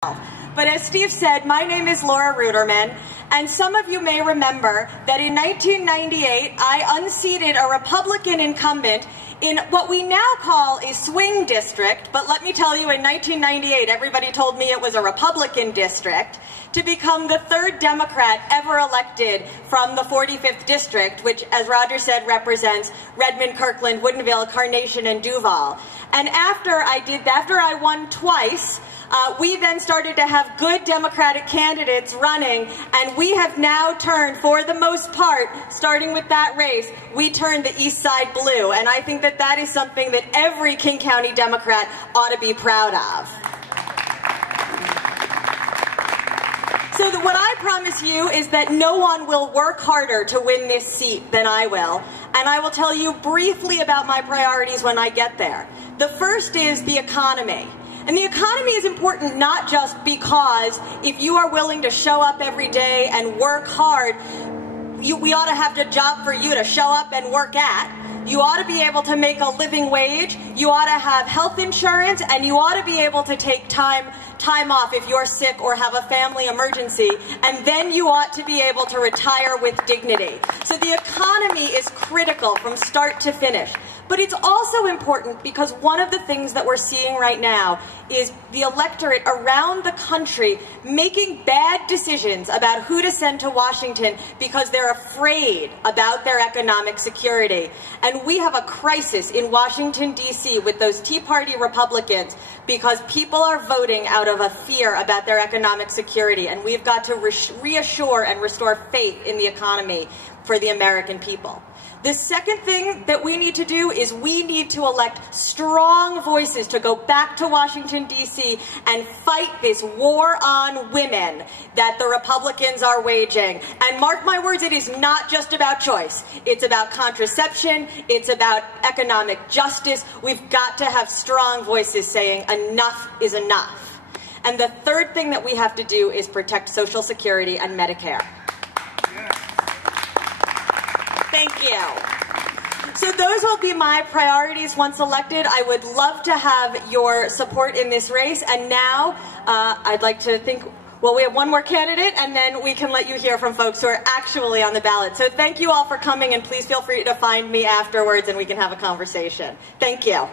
But as Steve said, my name is Laura Ruderman, and some of you may remember that in 1998 I unseated a Republican incumbent in what we now call a swing district, but let me tell you, in 1998 everybody told me it was a Republican district, to become the third Democrat ever elected from the 45th district, which, as Roger said, represents Redmond, Kirkland, Woodinville, Carnation, and Duval. And after I won twice, we then started to have good Democratic candidates running, and we have now turned, for the most part, starting with that race, we turned the East Side blue. And I think that that is something that every King County Democrat ought to be proud of. So what I promise you is that no one will work harder to win this seat than I will. And I will tell you briefly about my priorities when I get there. The first is the economy. And the economy is important not just because if you are willing to show up every day and work hard, we ought to have a job for you to show up and work at. You ought to be able to make a living wage, you ought to have health insurance, and you ought to be able to take time off if you're sick or have a family emergency, and then you ought to be able to retire with dignity. So the economy is critical from start to finish. But it's also important because one of the things that we're seeing right now is the electorate around the country making bad decisions about who to send to Washington because they're afraid about their economic security. And we have a crisis in Washington, D.C. with those Tea Party Republicans because people are voting out of a fear about their economic security, and we've got to reassure and restore faith in the economy for the American people. The second thing that we need to do is we need to elect strong voices to go back to Washington, D.C. and fight this war on women that the Republicans are waging. And mark my words, it is not just about choice. It's about contraception. It's about economic justice. We've got to have strong voices saying enough is enough. And the third thing that we have to do is protect Social Security and Medicare. Thank you. So those will be my priorities once elected. I would love to have your support in this race. And now I'd like to think, well, we have one more candidate, and then we can let you hear from folks who are actually on the ballot. So thank you all for coming, and please feel free to find me afterwards, and we can have a conversation. Thank you.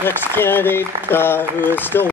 Next candidate who is still